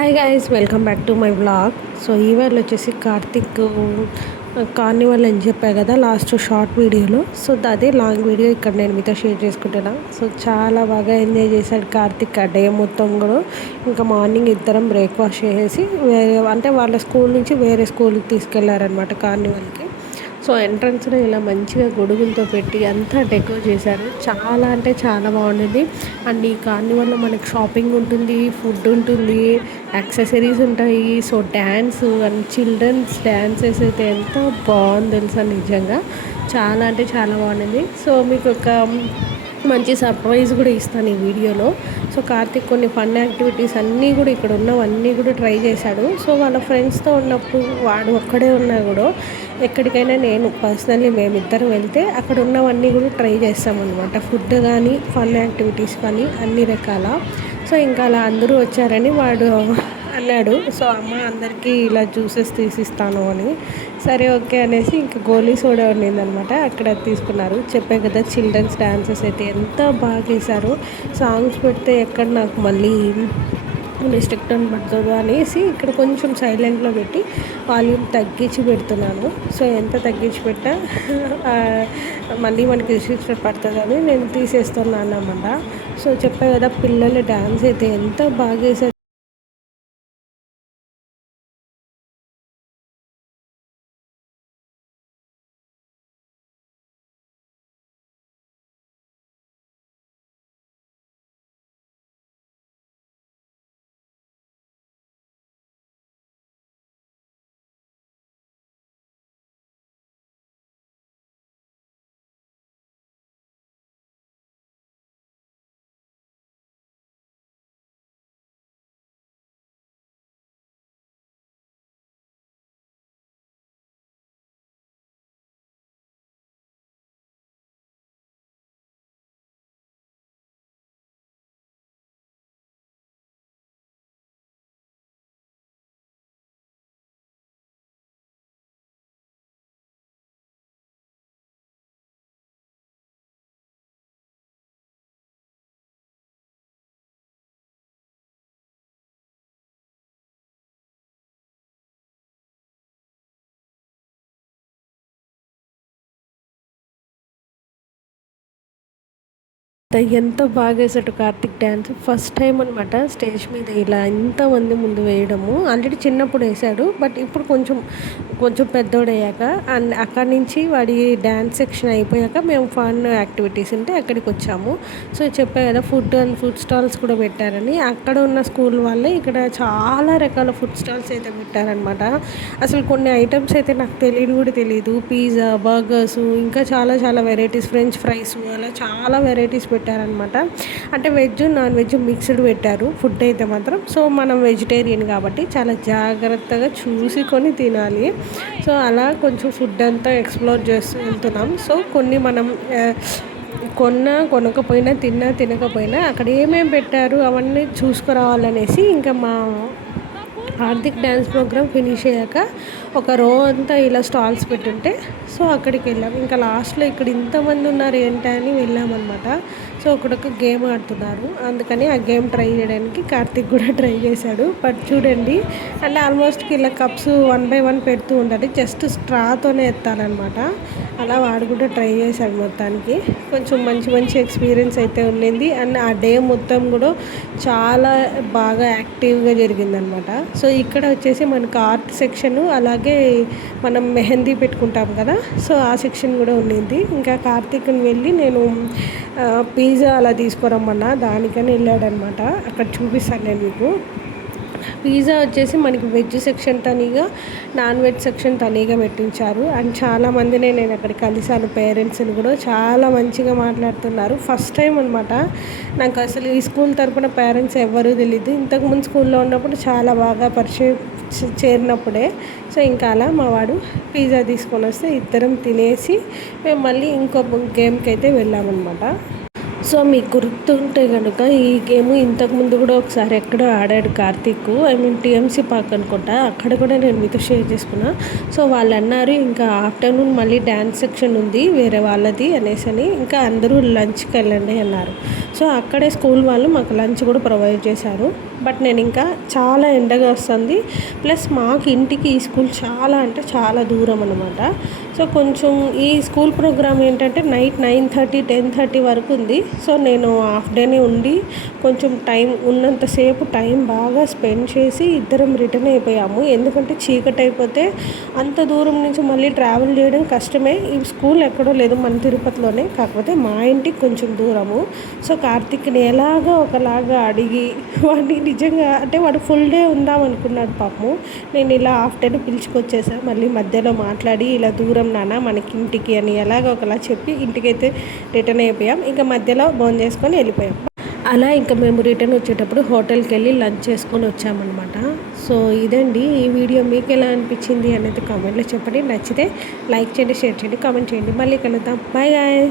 Hi guys, welcome back to my vlog. So ఈవేళ వచ్చేసి Karthik Carnival అని చెప్పా కదా లాస్ట్ షార్ట్ వీడియోలో. సో అదే లాంగ్ వీడియో ఇక్కడ నేను మీతో షేర్ చేసుకుంటున్నా. సో చాలా బాగా ఎంజాయ్ చేశాడు కార్తిక్ ఆ డే మొత్తం కూడా. ఇంకా మార్నింగ్ ఇద్దరం బ్రేక్ఫాస్ట్ చేసేసి అంటే వాళ్ళ స్కూల్ నుంచి వేరే స్కూల్కి తీసుకెళ్లారనమాట కార్నివల్కి. సో ఎంట్రన్స్లో ఇలా మంచిగా గొడుగులతో పెట్టి అంతా డెకోర్ చేశారు. చాలా అంటే చాలా బాగుంటుంది. అండ్ ఈ కార్నివల్లో మనకి షాపింగ్ ఉంటుంది, ఫుడ్ ఉంటుంది, యాక్సెసరీస్ ఉంటాయి. So dance and children's dances అయితే ఎంత బాగుంది తెలుసా, నిజంగా చాలా అంటే చాలా బాగుంది. సో మీకు ఒక మంచి సర్ప్రైజ్ కూడా ఇస్తాను ఈ వీడియోలో. సో కార్తిక్ కొన్ని ఫన్ యాక్టివిటీస్ అన్నీ కూడా ఇక్కడ ఉన్నవన్నీ కూడా ట్రై చేశాడు. సో వాళ్ళ ఫ్రెండ్స్తో ఉన్నప్పుడు వాడు ఒక్కడే ఉన్నా కూడా ఎక్కడికైనా నేను పర్సనల్లీ మేమిద్దరం వెళ్తే అక్కడ ఉన్నవన్నీ కూడా ట్రై చేస్తామన్నమాట. ఫుడ్ కానీ ఫన్ యాక్టివిటీస్ కానీ అన్ని రకాల. సో ఇంకా అలా అందరూ వచ్చారని వాడు అన్నాడు. సో అమ్మ అందరికీ ఇలా జ్యూసెస్ తీసిస్తాను అని. సరే ఓకే అనేసి ఇంకా గోలీ సోడా ఉండిందనమాట, అక్కడ తీసుకున్నారు. చెప్పే కదా చిల్డ్రన్స్ డాన్సెస్ అయితే ఎంత బాగా చేశారు. సాంగ్స్ పెడితే ఎక్కడ నాకు మళ్ళీ డిస్ట్రిక్ట్ అని పడుతుందో అనేసి ఇక్కడ కొంచెం సైలెంట్లో పెట్టి వాల్యూమ్ తగ్గించి పెడుతున్నాను. సో ఎంత తగ్గించి పెట్టా మళ్ళీ మనకి డిస్ట్రిక్ట్ పడుతుందని నేను తీసేస్తున్నాను అన్నమాట. సో చెప్పే కదా పిల్లల డ్యాన్స్ అయితే ఎంత బాగా చేశారు. ఎంత బాగా వేసాడు కార్తిక్ డ్యాన్స్. ఫస్ట్ టైం అనమాట స్టేజ్ మీద ఇలా ఎంతమంది ముందు వేయడము. ఆల్రెడీ చిన్నప్పుడు వేసాడు, బట్ ఇప్పుడు కొంచెం కొంచెం పెద్దోడయ్యాక అండ్ అక్కడి నుంచి వాడి డ్యాన్స్ సెక్షన్ అయిపోయాక మేము ఫన్ యాక్టివిటీస్ ఉంటే అక్కడికి వచ్చాము. సో చెప్పా కదా ఫుడ్ అండ్ ఫుడ్ స్టాల్స్ కూడా పెట్టారని. అక్కడ ఉన్న స్కూల్ వాళ్ళే ఇక్కడ చాలా రకాల ఫుడ్ స్టాల్స్ అయితే పెట్టారనమాట. అసలు కొన్ని ఐటమ్స్ అయితే నాకు కూడా తెలియదు. పిజ్జా, బర్గర్స్, ఇంకా చాలా చాలా వెరైటీస్, ఫ్రెంచ్ ఫ్రైస్, అలా చాలా వెరైటీస్ పెట్టారనమాట. అంటే వెజ్ నాన్ వెజ్ మిక్స్డ్ పెట్టారు ఫుడ్ అయితే మాత్రం. సో మనం వెజిటేరియన్ కాబట్టి చాలా జాగ్రత్తగా చూసుకొని తినాలి. సో అలా కొంచెం ఫుడ్ అంతా ఎక్స్ప్లోర్ చేస్తూ వెళ్తున్నాం. సో కొన్ని మనం కొనకపోయినా తినకపోయినా అక్కడ ఏమేమి పెట్టారు అవన్నీ చూసుకురావాలనేసి ఇంకా మా కార్తిక్ డ్యాన్స్ ప్రోగ్రామ్ ఫినిష్ అయ్యాక ఒక రో అంతా ఇలా స్టాల్స్ పెట్టుంటే సో అక్కడికి వెళ్ళాము. ఇంకా లాస్ట్లో ఇక్కడ ఇంతమంది ఉన్నారు ఏంటని వెళ్ళామన్నమాట. సో ఒక గేమ్ ఆడుతున్నారు, అందుకని ఆ గేమ్ ట్రై చేయడానికి కార్తిక్ కూడా ట్రై చేశాడు. బట్ చూడండి, అంటే ఆల్మోస్ట్ ఇలా కప్స్ 1 by 1 పెడుతూ ఉండాలి, జస్ట్ స్ట్రాతోనే ఎత్తాలన్నమాట. అలా వాడు కూడా ట్రై చేశాడు. మొత్తానికి కొంచెం మంచి మంచి ఎక్స్పీరియన్స్ అయితే ఉండింది. అండ్ ఆ డే మొత్తం కూడా చాలా బాగా యాక్టివ్గా జరిగిందనమాట. సో ఇక్కడ వచ్చేసి మనకు ఆర్ట్ సెక్షన్, అలాగే మనం మెహందీ పెట్టుకుంటాం కదా, సో ఆ సెక్షన్ కూడా ఉండింది. ఇంకా కార్తీక్ని వెళ్ళి నేను పిజ్జా అలా తీసుకురమ్మన్నా, దానికని వెళ్ళాడనమాట. అక్కడ చూపిస్తాను నేను మీకు. పిజ్జా వచ్చేసి మనకి వెజ్ సెక్షన్ తనీగా, నాన్ వెజ్ సెక్షన్ తనీగా పెట్టించారు. అండ్ చాలామందిని నేను అక్కడ కలిసాను, పేరెంట్స్ని కూడా చాలా మంచిగా మాట్లాడుతున్నారు. ఫస్ట్ టైం అనమాట నాకు అసలు ఈ స్కూల్ తరపున పేరెంట్స్ ఎవ్వరూ తెలియదు. ఇంతకుముందు స్కూల్లో ఉన్నప్పుడు చాలా బాగా పరిచయం చేరినప్పుడే. సో ఇంకా అలా మా వాడు పిజ్జా తీసుకొని వస్తే ఇద్దరం తినేసి మేము మళ్ళీ ఇంకో గేమ్కి అయితే వెళ్ళామన్నమాట. సో మీకు గుర్తుంటే కనుక ఈ గేమ్ ఇంతకుముందు కూడా ఒకసారి ఎక్కడో ఆడాడు కార్తీక్, టీఎంసీ పార్క్ అనుకుంటా, అక్కడ కూడా నేను మీతో షేర్ చేసుకున్నా. సో వాళ్ళు అన్నారు ఇంకా ఆఫ్టర్నూన్ మళ్ళీ డ్యాన్స్ సెక్షన్ ఉంది వేరే వాళ్ళది అనేసి, ఇంకా అందరూ లంచ్కి వెళ్ళండి అన్నారు. సో అక్కడే స్కూల్ వాళ్ళు మాకు లంచ్ కూడా ప్రొవైడ్ చేశారు. బట్ నేను ఇంకా చాలా ఎండగా వస్తుంది, ప్లస్ మాకు ఇంటికి ఈ స్కూల్ చాలా అంటే చాలా దూరం అనమాట. సో కొంచెం ఈ స్కూల్ ప్రోగ్రామ్ ఏంటంటే నైట్ 9:30 10:30 వరకు ఉంది. సో నేను హాఫ్ డేనే ఉండి కొంచెం టైం ఉన్నంతసేపు టైం బాగా స్పెండ్ చేసి ఇద్దరం రిటర్న్ అయిపోయాము. ఎందుకంటే చీకటి అయిపోతే అంత దూరం నుంచి మళ్ళీ ట్రావెల్ చేయడం కష్టమే. ఈ స్కూల్ ఎక్కడో లేదు, మన తిరుపతిలోనే, కాకపోతే మా ఇంటికి కొంచెం దూరము. సో కార్తిక్ని ఎలాగో ఒకలాగా అడిగి వాడిని నిజంగా అంటే వాడు ఫుల్ డే ఉందాం అనుకున్నాడు పాపము. నేను ఇలా హాఫ్ డే పిలుచుకొచ్చేసాను. మళ్ళీ మధ్యలో మాట్లాడి ఇలా దూరం నాన్న మనకి ఇంటికి అని ఎలాగో ఒకలా చెప్పి ఇంటికైతే రిటర్న్ అయిపోయాం. ఇంకా మధ్యలో భోజనం చేసుకొని వెళ్ళిపోయాం. అలా ఇంకా మేము రిటర్న్ వచ్చేటప్పుడు హోటల్కి వెళ్ళి లంచ్ చేసుకొని వచ్చామన్నమాట. సో ఇదండి ఈ వీడియో. మీకు ఎలా అనిపించింది అనేది కామెంట్లో చెప్పండి. నచ్చితే లైక్ చేయండి, షేర్ చేయండి, కామెంట్ చేయండి. మళ్ళీ కలుద్దాం. Bye guys.